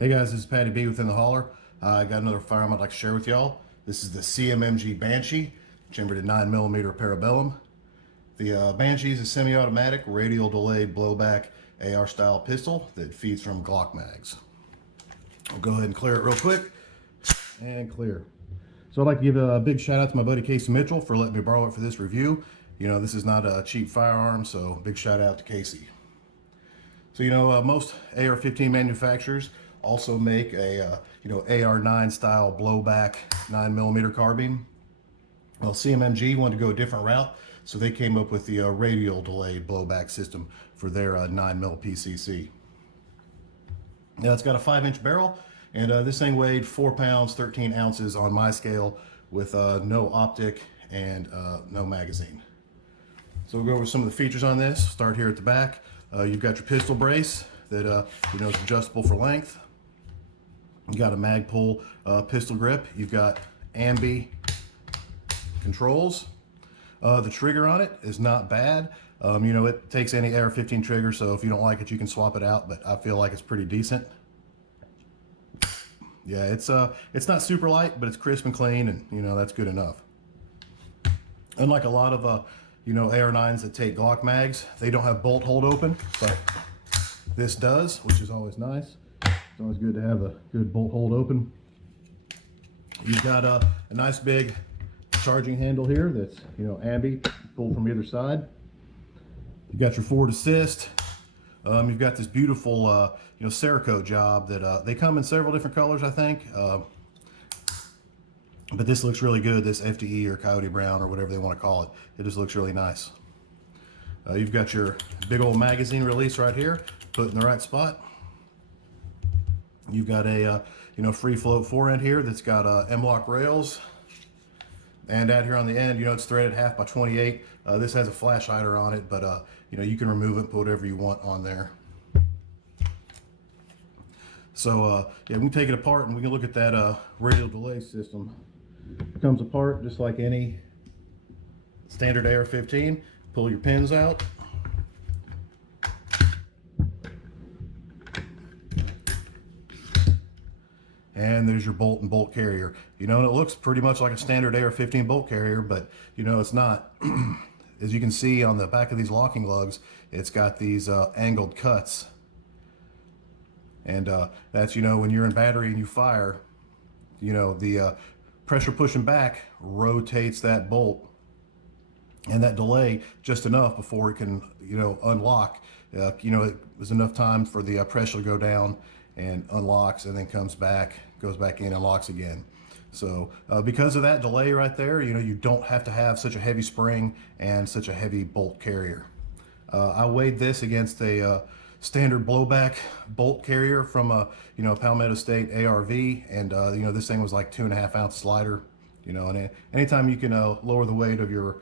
Hey guys, this is Patty B within the Holler. I got another firearm I'd like to share with y'all. This is the CMMG Banshee, chambered at 9mm Parabellum. The Banshee is a semi-automatic, radial delayed blowback AR style pistol that feeds from Glock mags. I'll go ahead and clear it real quick, and clear. So I'd like to give a big shout out to my buddy Casey Mitchell for letting me borrow it for this review. You know, this is not a cheap firearm, so big shout out to Casey. So, most AR-15 manufacturers also make a, AR-9 style blowback 9mm carbine. Well, CMMG wanted to go a different route, so they came up with the radial delayed blowback system for their 9mm PCC. Now, it's got a 5-inch barrel, and this thing weighed 4 pounds, 13 ounces on my scale with no optic and no magazine. So we'll go over some of the features on this. Start here at the back. You've got your pistol brace that is adjustable for length. You got a mag pull pistol grip. You've got ambi controls. The trigger on it is not bad. It takes any AR-15 trigger, so if you don't like it, you can swap it out, but I feel like it's pretty decent. Yeah, it's not super light, but it's crisp and clean, and that's good enough. Unlike a lot of AR-9s that take Glock mags, they don't have bolt hold open, but this does, which is always nice. It's always good to have a good bolt hold open. You've got a nice big charging handle here that's ambi, pulled from either side. You've got your forward assist. You've got this beautiful Cerakote job that they come in several different colors, I think. But this looks really good, this FDE or Coyote Brown or whatever they want to call it. It just looks really nice. You've got your big old magazine release right here, put in the right spot. You've got a free float forend here that's got M-lock rails. And out here on the end, it's threaded 1/2 by 28. This has a flash hider on it, but you can remove it and put whatever you want on there. So yeah, we can take it apart and we can look at that radial delay system. It comes apart just like any standard AR-15. Pull your pins out. And there's your bolt and bolt carrier. And it looks pretty much like a standard AR-15 bolt carrier, but it's not. As you can see on the back of these locking lugs, it's got these angled cuts. And that's, when you're in battery and you fire, the pressure pushing back rotates that bolt and that delay just enough before it can, unlock. It was enough time for the pressure to go down and unlocks and then comes back, goes back in and locks again. So because of that delay right there, you don't have to have such a heavy spring and such a heavy bolt carrier. I weighed this against a standard blowback bolt carrier from a Palmetto State ARV, and this thing was like 2.5 ounces lighter. And anytime you can lower the weight of your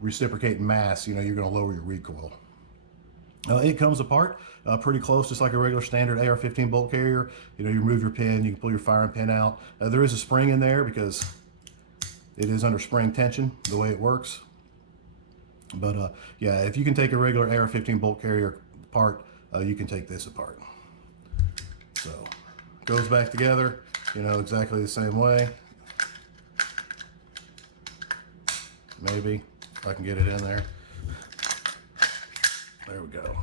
reciprocating mass, you're going to lower your recoil. It comes apart pretty close, just like a regular standard AR-15 bolt carrier. You remove your pin, you can pull your firing pin out. There is a spring in there because it is under spring tension the way it works. But yeah, if you can take a regular AR-15 bolt carrier apart, you can take this apart. So it goes back together, exactly the same way. Maybe if I can get it in there. There we go.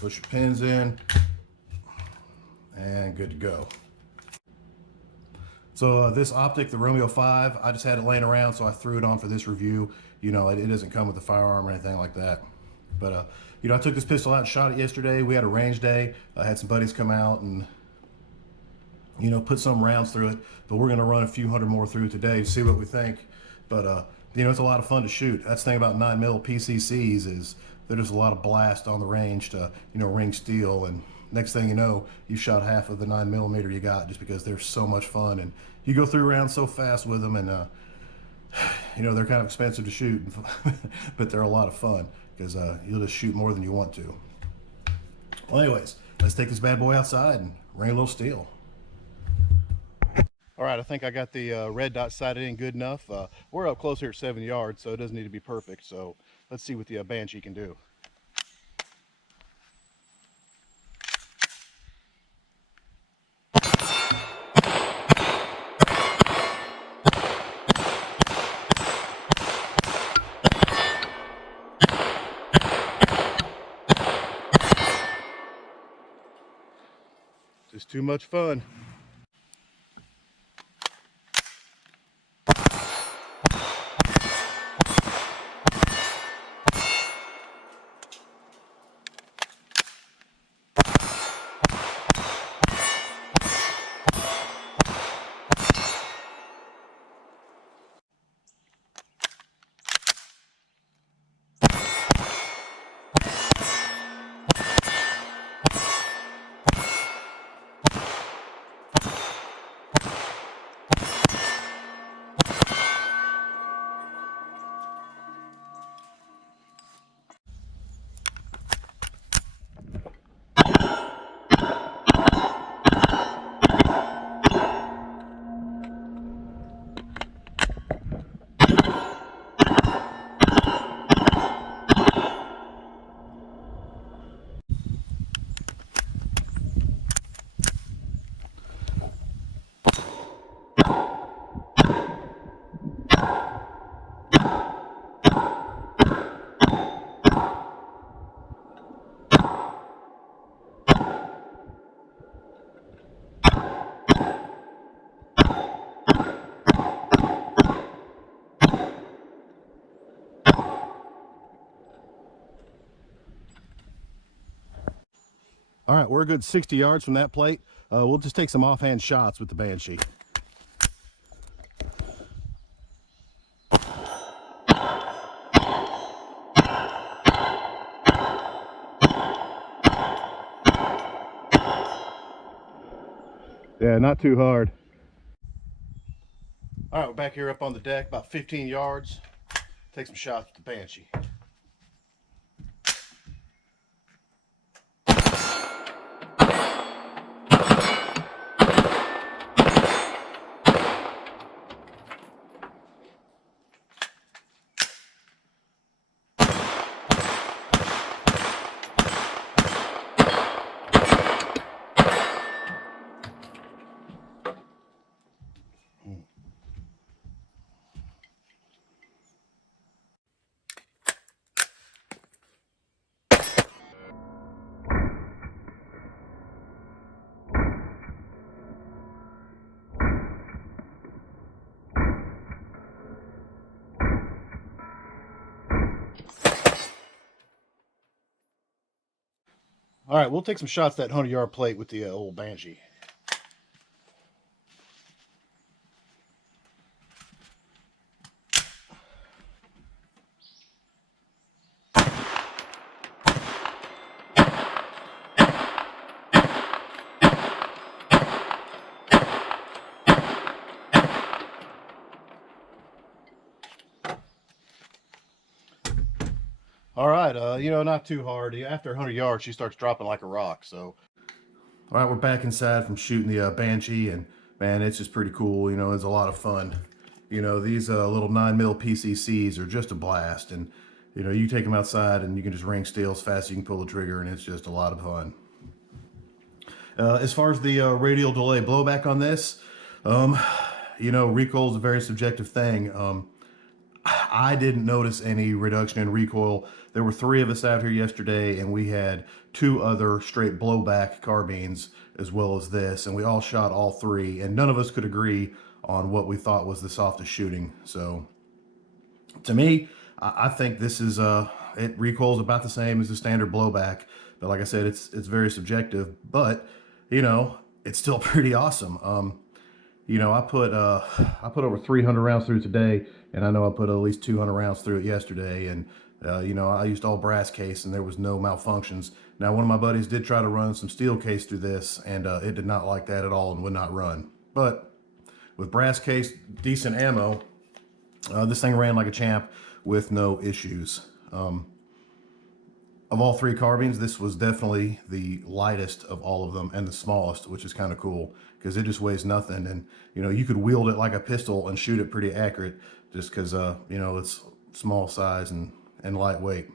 Push your pins in and good to go. So this optic, the Romeo 5, I just had it laying around, so I threw it on for this review. It doesn't come with a firearm or anything like that. But I took this pistol out and shot it yesterday. We had a range day. I had some buddies come out and put some rounds through it, but we're going to run a few hundred more through it today to see what we think. But it's a lot of fun to shoot. That's the thing about 9mm PCCs is there's a lot of blast on the range to ring steel, and next thing you know, you shot half of the 9mm you got just because they're so much fun, and you go through rounds so fast with them, and they're kind of expensive to shoot, but they're a lot of fun because you'll just shoot more than you want to. Well, anyways, let's take this bad boy outside and ring a little steel. All right, I think I got the red dot sighted in good enough. We're up close here at 7 yards, so it doesn't need to be perfect. So let's see what the Banshee can do. Just too much fun. All right, we're a good 60 yards from that plate. We'll just take some offhand shots with the Banshee. Yeah, not too hard. All right, we're back here up on the deck, about 15 yards. Take some shots with the Banshee. All right, we'll take some shots at that 100-yard plate with the old Banshee. All right, not too hard. After 100 yards, she starts dropping like a rock. So, all right, we're back inside from shooting the Banshee, and man, it's just pretty cool. It's a lot of fun. These little 9mm PCCs are just a blast, and you take them outside, and you can just ring steel as fast as you can pull the trigger, and it's just a lot of fun. As far as the radial delay blowback on this, recoil is a very subjective thing. I didn't notice any reduction in recoil. There were 3 of us out here yesterday, and we had 2 other straight blowback carbines as well as this, and we all shot all 3, and none of us could agree on what we thought was the softest shooting. So to me, I think this is it recoils about the same as the standard blowback, but like I said, it's very subjective, but it's still pretty awesome. I put over 300 rounds through today, and I know I put at least 200 rounds through it yesterday, and I used all brass case, and there was no malfunctions. Now, one of my buddies did try to run some steel case through this, and it did not like that at all and would not run. But with brass case, decent ammo, this thing ran like a champ with no issues. Of all three carbines, this was definitely the lightest of all of them and the smallest, which is kind of cool because it just weighs nothing. And, you know, you could wield it like a pistol and shoot it pretty accurate just because, you know, it's small size and lightweight.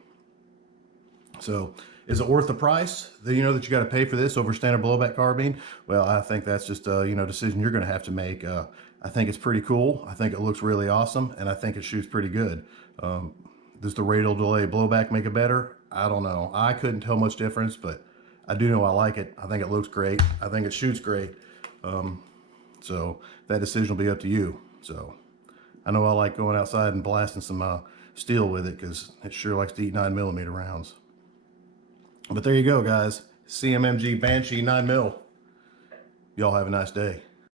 So is it worth the price that, you know, that you got to pay for this over standard blowback carbine? Well, I think that's just a, you know, decision you're going to have to make. I think it's pretty cool. I think it looks really awesome, and I think it shoots pretty good. Does the radial delay blowback make it better? I don't know. I couldn't tell much difference, but I do know I like it. I think it looks great. I think it shoots great. So that decision will be up to you. So I know I like going outside and blasting some steel with it because it sure likes to eat 9mm rounds. But there you go, guys. CMMG Banshee 9mm. Y'all have a nice day.